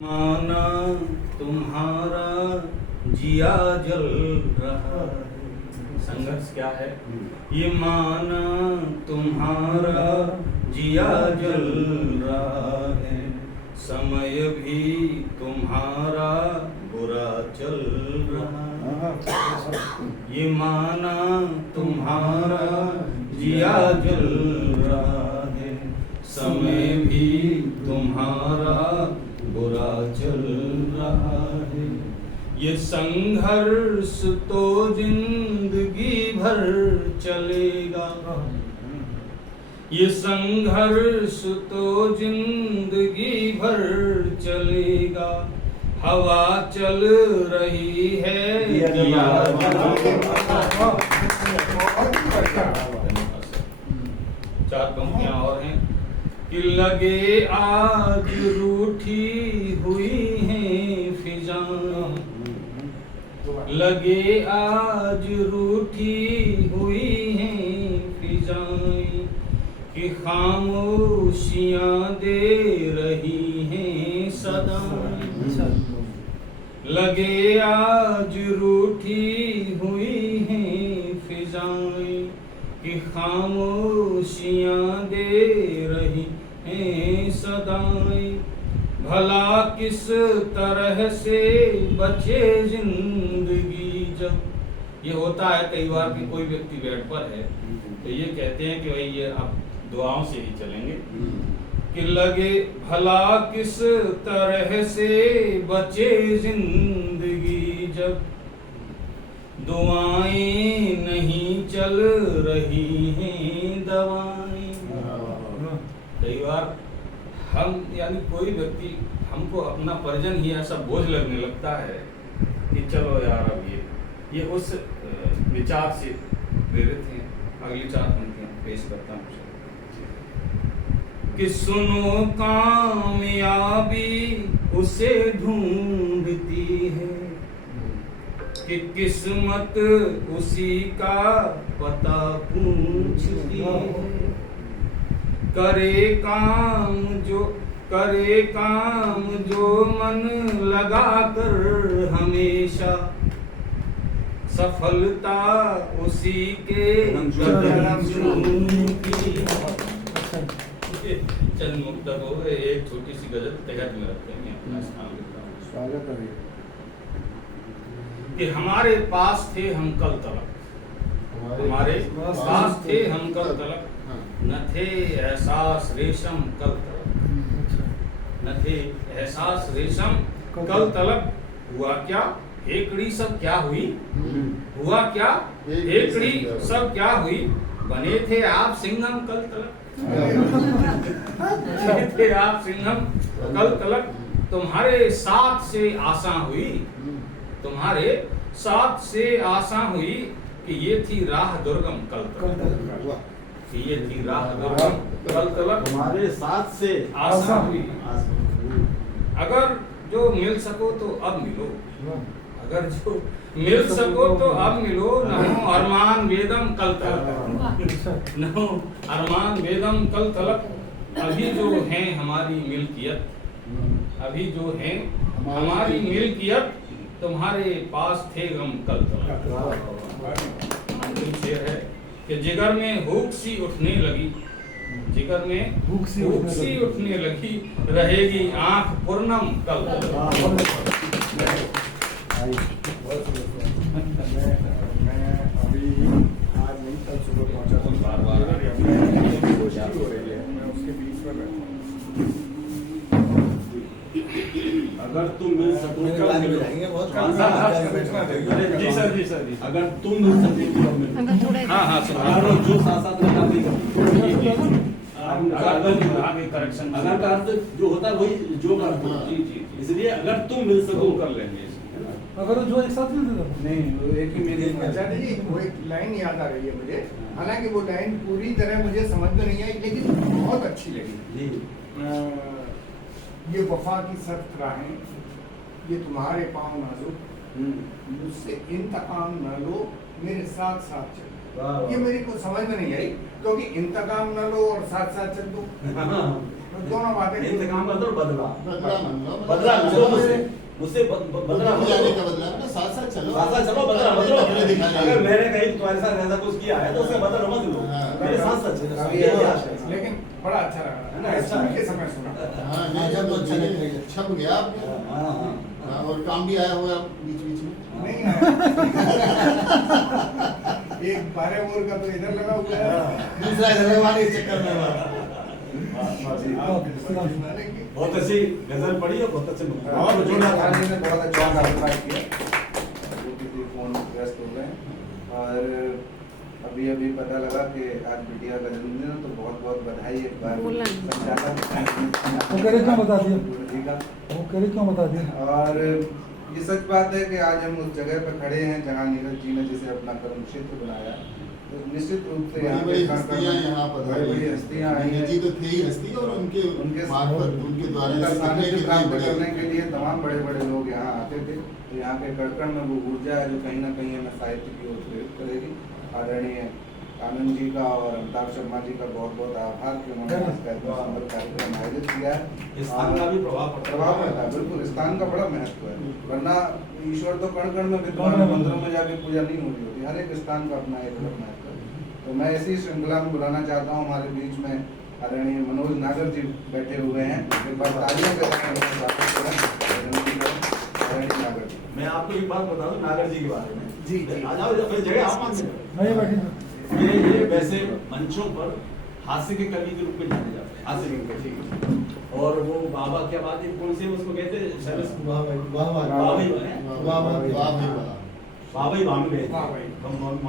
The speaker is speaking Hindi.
माना तुम्हारा जिया जल रहा है। संघर्ष क्या है? ये माना तुम्हारा जिया जल रहा है, समय भी तुम्हारा बुरा चल रहा है। ये माना तुम्हारा जिया जल रहा है, समय भी तुम्हारा बुरा चल रहा है। ये संघर्ष तो जिंदगी भर चलेगा, ये संघर्ष तो जिंदगी भर चलेगा। हवा चल रही है चार पंक्तियां और हैं कि लगे आज रूठी हुई हैं फिजाएं, लगे आज रूठी हुई हैं फिजाएं, कि खामोशियां दे रही हैं सदाएं। लगे आज रूठी हुई हैं फिजाएं, कि खामोशियां दे रही हैं सदाएं। भला किस तरह से बचे जिंदगी जब। ये होता है कई बार कि कोई व्यक्ति बेड पर है तो ये कहते हैं कि भाई ये आप दुआओं से ही चलेंगे, कि लगे भला किस तरह से बचे जिंदगी जब, दुआएं नहीं चल रही हैं दवाएं। कई बार हम यानी कोई व्यक्ति हमको अपना परिजन ही ऐसा बोझ लगने लगता है कि चलो यार अब ये उस विचार से प्रेरित हैं। अगली चार पंक्तियां पेश करता हूँ कि सुनो कामयाबी उसे ढूंढती है, कि किस्मत उसी का पता पूछती है। करे काम जो मन लगा कर हमेशा, सफलता उसी के कदम चूमती है। चंद मुक्तक हो गए, एक छोटी सी गजल तहत में रखते हैं अपना स्थान लिखता हूं कि हमारे पास थे हम कल तलक, हमारे पास थे हम कल तलक, न थे एहसास रेशम कल तलक, न थे एहसास रेशम कल तलक। हुआ क्या हेकड़ी सब क्या हुई, हुआ क्या हेकड़ी सब क्या हुई, बने थे आप सिंघम कल तलक, बने थे आप सिंघम कल तलक। तुम्हारे साथ से आशा हुई, तुम्हारे साथ से आशा हुई, कि ये थी राह दुर्गम कल तलक, कि ये थी राह दुर्गम कल तलक। तुम्हारे साथ से आशा हुई। अगर जो मिल सको तो अब मिलो, अगर जो मिल सको तो अब मिलो। नहो अरमान वेदम कल तलक, नहो अरमान वेदम कल तलक। अभी जो है हमारी मिल्कियत, अभी जो है हमारी मिल्कियत, तुम्हारे पास थे गम कल तलक। अंतिम शेर है कि जिगर में हुक सी उठने लगी, जिगर में हुक सी उठने लगी, रहेगी आंख पूर्णम कल तलक। मैं अभी आज नहीं कल सुबह पहुंचा था, बार-बार कोशिश हो रही है, मैं उसके बीच में बैठा हूं। अगर तुम मिल सको जी सर, जी सर, जी सर। अगर तुम मिल सके तो मिल। हाँ अगर जो साथ करेक्शन अगर का अर्थ जो होता है वही जो करता है। जी। इसलिए अगर तुम मिल सको कर लेंगे अगर जो एक साथ मिल नहीं, वो एक ही मेरे आचार्य जी वो एक लाइन याद आ रही है मुझे, हालांकि वो लाइन पूरी तरह मुझे समझ में नहीं आई लेकिन बहुत अच्छी लगी। ये वफा की सख्त राहें, ये तुम्हारे पाँव नाजुक, मुझसे इंतकाम न लो, मेरे साथ साथ चलो। ये मेरी को समझ में नहीं आई, क्योंकि इंतकाम न लो और साथ साथ चल दो। दोनों बातें इंतकाम का मतलब बदला बदला मान लो बदला लो मुझसे बदला मुझे जाने का बदला ना साथ साथ चलो साथ चलो बदला अपने बदलो दिखा अगर मैंने कहीं तुम्हारे साथ ऐसा कुछ किया है तो उससे बदला मत लो हाँ। मेरे साथ सच है अभी यही आशा है लेकिन बड़ा अच्छा लगा है ना, अच्छा सुन है। के समय सुना हाँ नहीं जब अच्छा लगेगा छप गया आपने हाँ हाँ हाँ, और काम भी आया हुआ बीच बीच में नहीं आया एक 12 ओवर का तो इधर लगा हुआ है दूसरा इधर वाले चक्कर में हुआ। बहुत अच्छी गजल पढ़ी और बहुत अच्छे और जोड़ा खाली ने बहुत अच्छा अभिप्राय किया जो किसी फोन व्यस्त हो गए और अभी अभी पता लगा कि आज बिटिया का जन्मदिन है तो बहुत बहुत बधाई एक बार संचालक वो करे क्यों बता दिया? जी का वो करे क्यों बता दिया? और ये सच बात है कि आज हम उस जगह पर खड़े हैं जहाँ नीरज जी ने जिसे अपना कर्म क्षेत्र बनाया तो निश्चित रूप से यहाँ बड़ी पे हस्तियां यहाँ पर बड़ी हस्तियां आई हैं जी तो थे ही हस्ती और उनके मार्फत उनके द्वारा उनका से सानिध्य कितने प्राप्त बड़े करने के लिए तमाम बड़े बड़े लोग यहाँ आते थे तो यहाँ के कड़कड़ में वो ऊर्जा है जो कहीं ना कहीं हमें साहित्य की ओर प्रेरित करेगी आदरणीय आनंद जी का और अमिताभ शर्मा जी का बहुत बहुत आभार कि उन्होंने इसका इतना सुंदर कार्यक्रम आयोजित किया है स्थान का भी प्रभाव पड़ता है बिल्कुल स्थान का बड़ा महत्व है वरना ईश्वर तो कण कण में विद्यमान है, मंदिरों में जाके पूजा नहीं हो रही होती हर एक स्थान का अपना एक अलग महत्व है तो मैं इसी श्रृंखला में बुलाना चाहता हूँ हमारे बीच में आदरणीय मनोज नागर जी बैठे हुए हैं एक बार तालियों के साथ उनका स्वागत करें आदरणीय नागर जी मैं आपको एक बात बता दूं नागर जी के बारे में जी, जी। आ जाओ अपनी जगह आप मान नहीं बैठे ये वैसे मंचों पर हास्य के कवि के रूप में जाने जाते हैं हास्य के कवि और वो बाबा क्या बात है कौन से उसको कहते हैं शरद वाह भाई वाह बाबा ही वाह वाह वाह बाबा ही भाम गए वाह भाई। हम